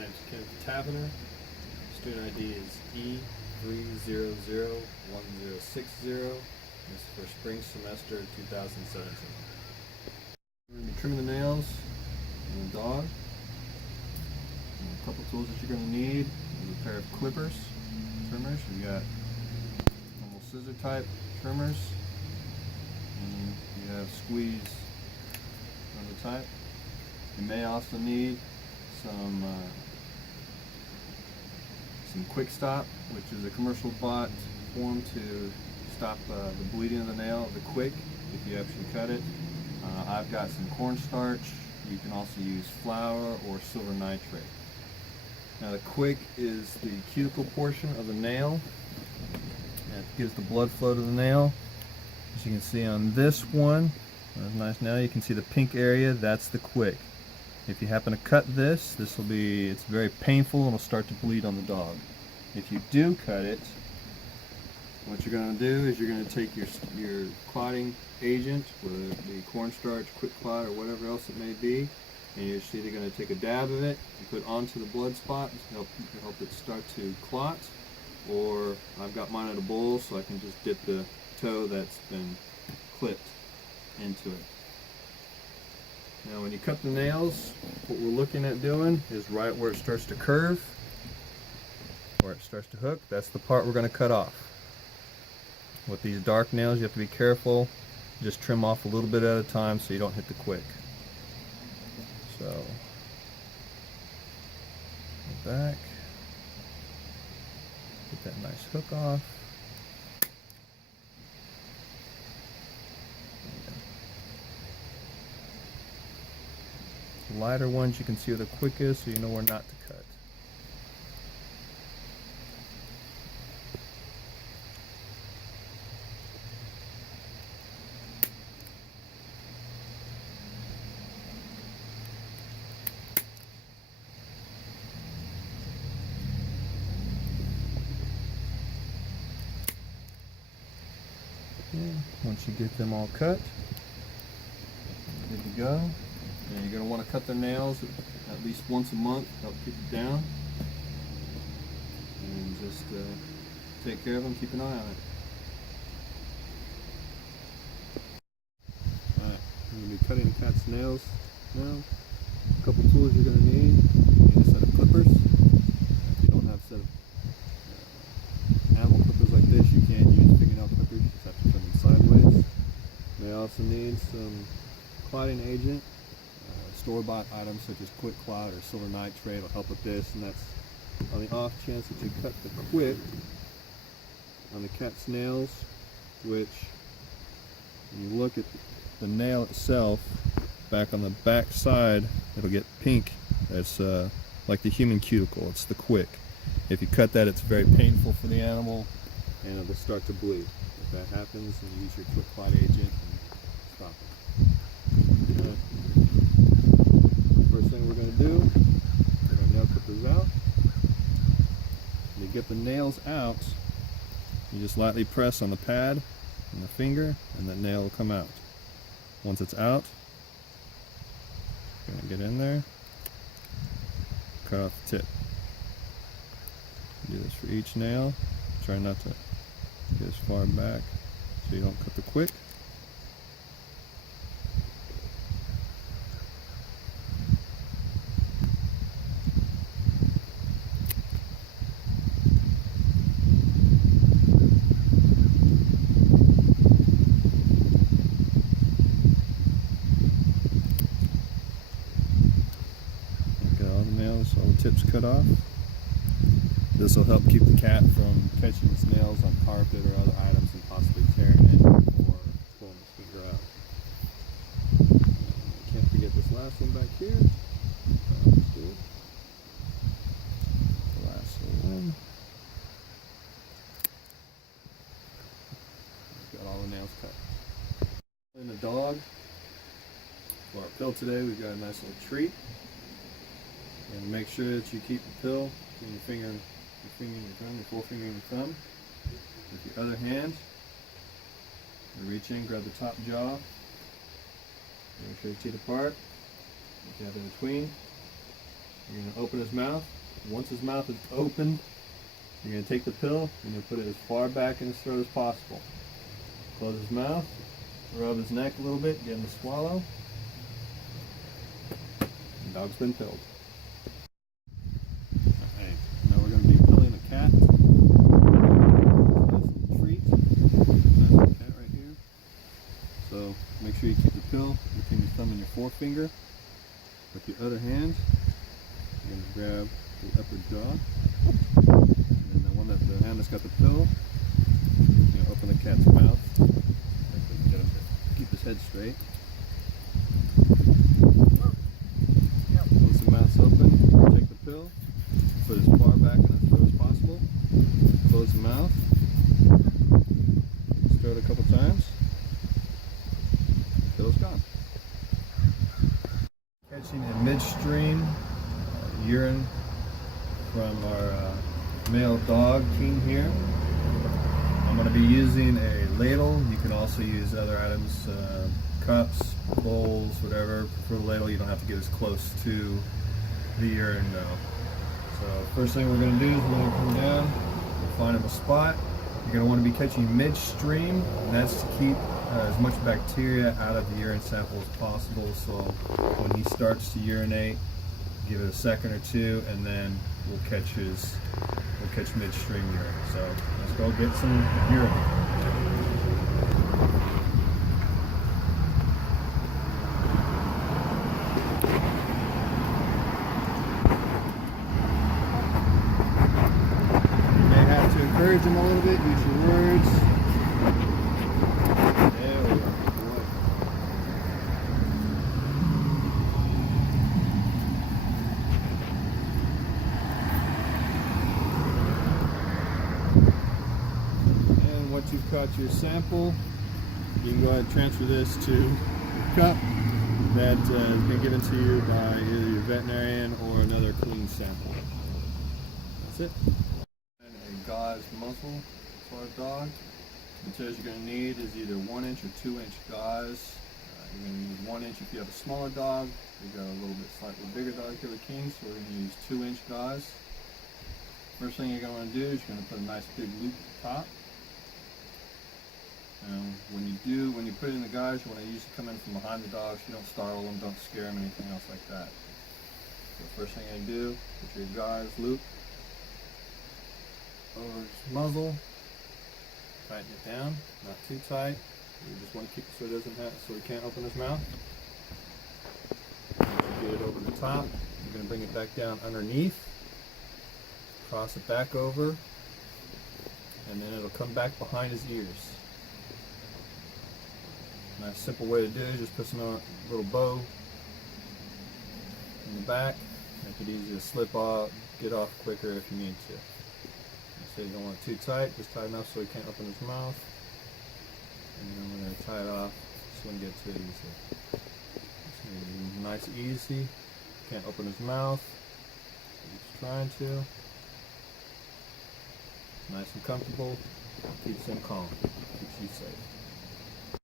name's Kenneth Tavener. Student ID is E3001060. This is for spring semester 2017. We're going to be trimming the nails on the dog. And a couple tools that you're going to need is a pair of clippers, trimmers. We've got normal scissor type trimmers, and you have squeeze trimmer type. You may also need some quick stop, which is a commercial bought form to stop the bleeding of the nail, the quick, if you actually cut it. I've got some cornstarch. You can also use flour or silver nitrate. Now the quick is the cuticle portion of the nail. It gives the blood flow to the nail. As you can see on this one, that's nice nail, you can see the pink area, that's the quick. If you happen to cut this, it's very painful and it'll start to bleed on the dog. If you do cut it, what you're going to do is you're going to take your clotting agent, whether it be cornstarch, quick clot, or whatever else it may be, and you're just either going to take a dab of it and put onto the blood spot to help it start to clot, or I've got mine at a bowl so I can just dip the toe that's been clipped into it. Now when you cut the nails, what we're looking at doing is right where it starts to curve, where it starts to hook, that's the part we're going to cut off. With these dark nails you have to be careful, just trim off a little bit at a time so you don't hit the quick. So, go back, get that nice hook off. The lighter ones you can see are the quickest, so you know where not to cut. Once you get them all cut, good to go. And you're going to want to cut their nails at least once a month to help keep it down. And just take care of them, keep an eye on it. Alright, I'm going to be cutting the cat's nails now. A couple tools you're going to need. You need a set of clippers. If you don't have a set of animal clippers like this, you can't use fingernail clippers, you just have to cut them sideways. You may also need some clotting agent. Store-bought items such as quick clot or silver nitrate will help with this, and that's on the off chance that you cut the quick on the cat's nails, which when you look at the nail itself, back on the back side, it'll get pink. It's like the human cuticle, it's the quick. If you cut that, it's very painful for the animal and it'll start to bleed. If that happens, then use your quick clot agent and stop it. First thing we're going to do, get our nail clippers out. When you get the nails out, you just lightly press on the pad and the finger, and that nail will come out. Once it's out, you're going to get in there, cut off the tip. Do this for each nail. Try not to get as far back so you don't cut the quick. All the tips cut off. This will help keep the cat from catching its nails on carpet or other items and possibly tearing it or pulling its finger out. Can't forget this last one back here. Let's do it. The last one. Got all the nails cut. And the dog. For our pill today, we've got a nice little treat. And make sure that you keep the pill between your finger and your thumb, your forefinger and your thumb. With your other hand, you reach in, grab the top jaw, make sure your teeth apart, what you have in between, You're going to open his mouth. Once his mouth is open, you're going to take the pill and you'll put it as far back in his throat as possible. Close his mouth, rub his neck a little bit, get him to swallow. The dog's been pilled. Alright, now we're going to be pilling the cat. Nice little treat. Nice little cat right here. So make sure you keep the pill between your thumb and your forefinger. With your other hand, you're going to grab the upper jaw. And then the hand that's got the pill, you're going to open the cat's mouth. Get him to keep his head straight. Once the mouth's open, take the pill, put it as far back in the throat as possible. Close the mouth. Stir it a couple times. The pill's gone. Catching in midstream urine from our male dog king here. I'm going to be using a ladle. You can also use other items, cups, bowls, whatever. For the ladle, you don't have to get as close to the urine though. So first thing we're going to do is we're going to come down, we'll find him a spot. You're going to want to be catching midstream, and that's to keep as much bacteria out of the urine sample as possible. So when he starts to urinate, give it a second or two, and then we'll catch midstream urine. So let's go get some urine. You may have to encourage him a little bit, use your words. There we go. And once you've caught your sample, you can go ahead and transfer this to a cup that has been given to you by either your veterinarian or another clean sample. That's it. And a gauze muzzle for a dog. The materials you're going to need is either 1-inch or 2-inch gauze. You're going to need 1 inch if you have a smaller dog. We've got a little bit slightly bigger dog here with King, so we're going to use 2-inch gauze. First thing you're going to want to do is you're going to put a nice big loop at the top. When you put it in the gauze, you want to usually come in from behind the dog so you don't startle them, don't scare them, anything else like that. So first thing you're going to do, put your gauze loop over his muzzle, tighten it down, not too tight. You just want to keep it so it doesn't have, so he can't open his mouth. Once you get it over the top, you're going to bring it back down underneath, cross it back over, and then it'll come back behind his ears. Nice simple way to do it, just put some little bow in the back, make it easy to slip off, get off quicker if you need to. So you don't want it too tight, just tight enough so he can't open his mouth. And then we're going to tie it off so he can get to it easily. So nice easy, can't open his mouth, he's trying to. Nice and comfortable, keeps him calm, keeps you safe.